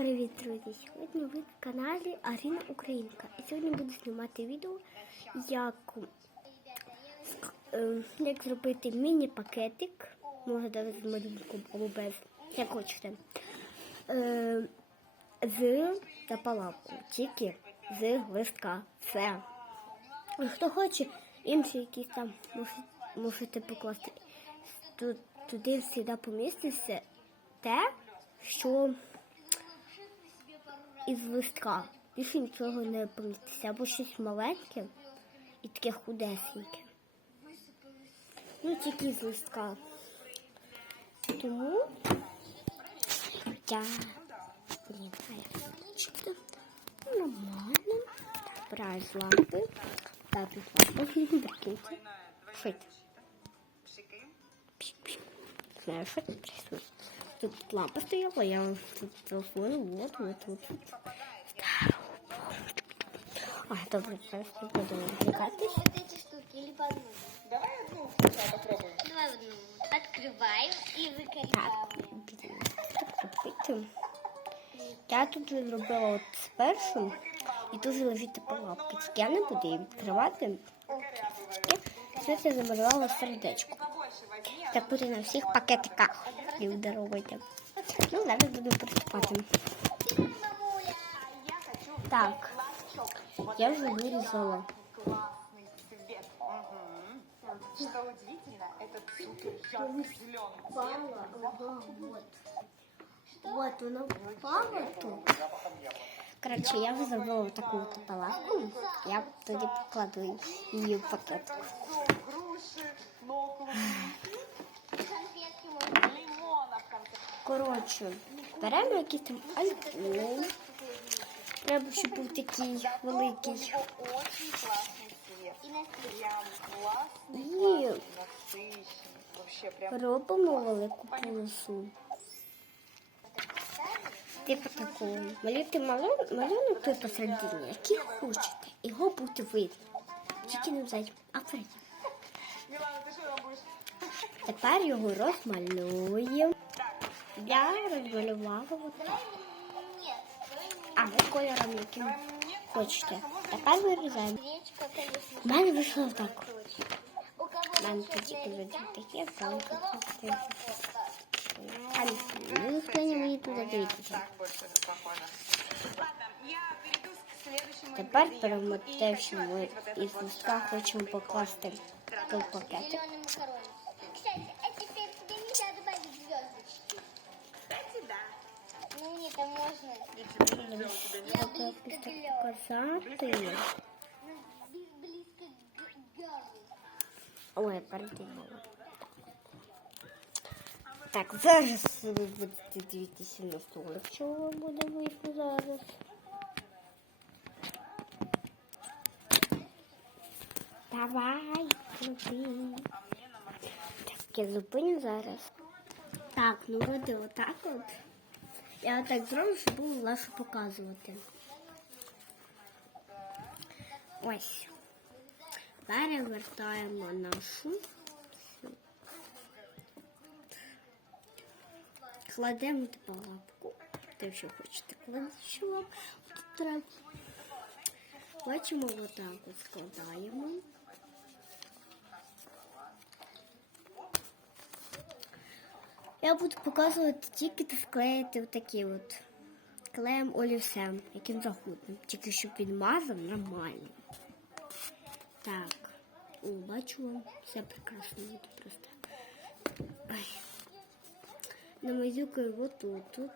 Привіт, друзі! Сьогодні ви на каналі Аріна Українка. І сьогодні буду знімати відео, як, е, як зробити міні-пакетик. Може навіть з малюнком або без, як хочете. Е, з та палавку, тільки з листка. Все. Хто хоче, інші якісь там можете покласти. Тут, туди завжди поміститься те, що із листка. Більше нічого не поміститься. Або щось маленьке і таке худесеньке. Ну, тільки з листка. Тому я знімаю нормально. Браю з лампи. Так, тут лампа. Прикиньте. Шить. Знаю, що це присутнє. Тут лампа стояла, я тут телефон, вот, вот, вот. Ой, добре, зараз не буду відвлекатись. Вот эти штуки или по одной? Давай одну сначала попробуем. Давай одну. Открываем и Так, выкрикиваем. блін, так робити. Я тут вже зробила от спершу і тут вже лежить типу лапки. Тільки я не буду її відкривати. Тільки Все це замалювала сердечко. Побольше возьми, а Так буде на всіх пакетиках. Люди даруйте. Ну, зараз буду приступати. Мамуля, я хочу Так, лачок. Вот я вже вирізала. классный цвет. Мгм. Что удивительно, этот супер яркий зеленый цвет. Вот вона впала тут. Коротше, я вже зробила таку от палатку. Я тоді покладу її в пакет. Коротше, беремо якийсь там альбом. Треба, щоб був такий У великий. него очень классный цвет. И на Прям классный, И- классный, насыщенный. Вообще прям Робимо велику полосу. Типу такого. Малюйте малюнок, малюнок той посередині, який хочете. Його буде видно. Тільки не взяти, а вперед. Милана, ты что там будешь? Тепер його розмалюємо. Я розмалювала отак. Нет. А ви кольором, яким хочете. Тепер вирізаємо. У мене вийшло так. У мене тоді будуть такі, а там такі. А ніхто не мені туди дивитися. Так больше похоже. Ладно, я перейду к следующему показати. Ой, передумала. Так, зараз ви будете дивитися на столик, вам буде видно зараз. Давай, зупини. Так, я зупиню зараз. Так, ну вроде отак от. Я так зроблю, щоб було легше показувати. Ось. Перевертаємо нашу. Кладемо типу лапку. Те, що хочете тут треба. Бачимо, отак от складаємо. Я буду показувати тільки склеїти отакі от клеєм олівцем, яким захотним. Тільки щоб він нормально. Так, о, бачу вам все прекрасно буде просто. Ай. Намазюкаю вот тут.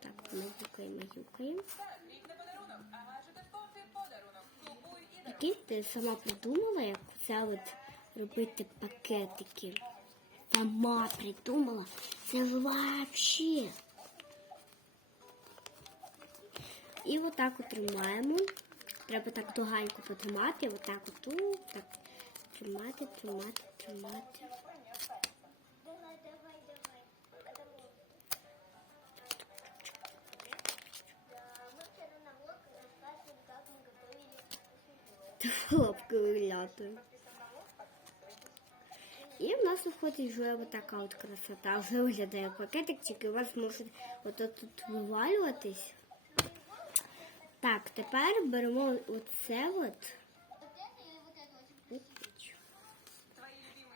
Так, намазюкаємо, мазюкаємо. Прикиньте, сама придумала, як це от робити пакетики. Сама придумала. Це вообще. І отак от тримаємо. Треба так доганько потримати, отак от тут, так тримати, тримати, тримати. Давай, давай, І в нас виходить вже от така от красота. Вже виглядає пакетик, тільки у вас може ото тут вивалюватись. Так, тепер беремо оце от.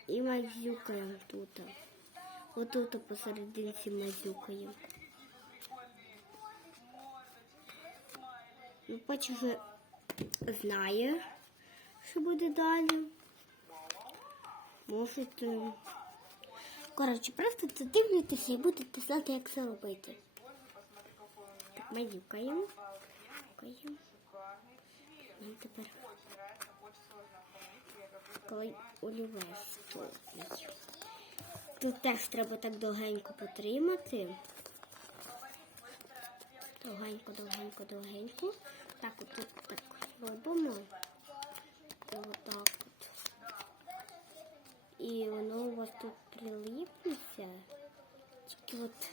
І мазюкаємо тут. Отут посерединці мазюкаємо. Ну, бачу, вже знає, що буде далі. Можете. Коротше, просто задивлюйтеся і будете знати, як це робити. Так, мазюкаємо. Мазюкаємо. Ну, тепер коли олівець стовпить. Тут теж треба так довгенько потримати. Довгенько, довгенько, довгенько. Так, от тут так робимо. І отак от. І воно у вас тут приліпнеться. Тільки от.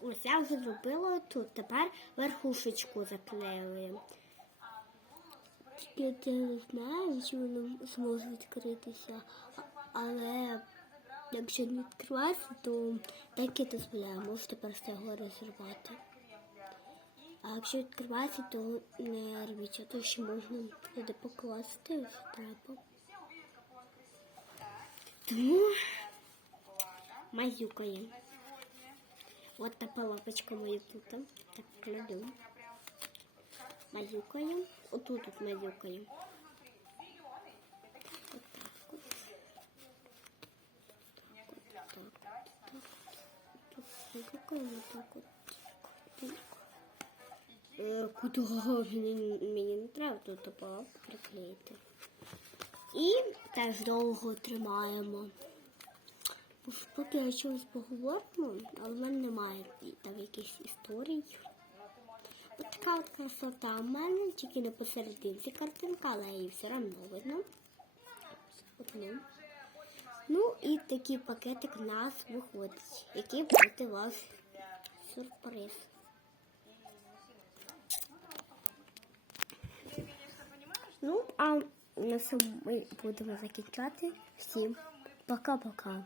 Ось я вже зробила тут. Тепер верхушечку заклеюємо. Тільки я не знаю, чи воно зможе відкритися. Але якщо не відкривається, то так і дозволяє. Можете просто його розірвати. А якщо відкривається, то не а то ще можна туди покласти, треба. Тому мазюкаємо. От та палапочка моя тут. Так кладу. Мазюкаємо. Отут от мазюкаємо. Отак от. Так от, так от, так. Тут мазюкаємо так от. Так. Е, Куди мені, не треба тут палапку приклеїти. І теж довго тримаємо. Поки я чогось поговоримо, але в мене немає там якихось історій. От така от красота в мене, тільки не посерединці картинка, але її все одно видно. Одну. Ну і такий пакетик в нас виходить, який буде ваш сюрприз. Ну, а на цьому ми будемо закінчати. Всім пока-пока.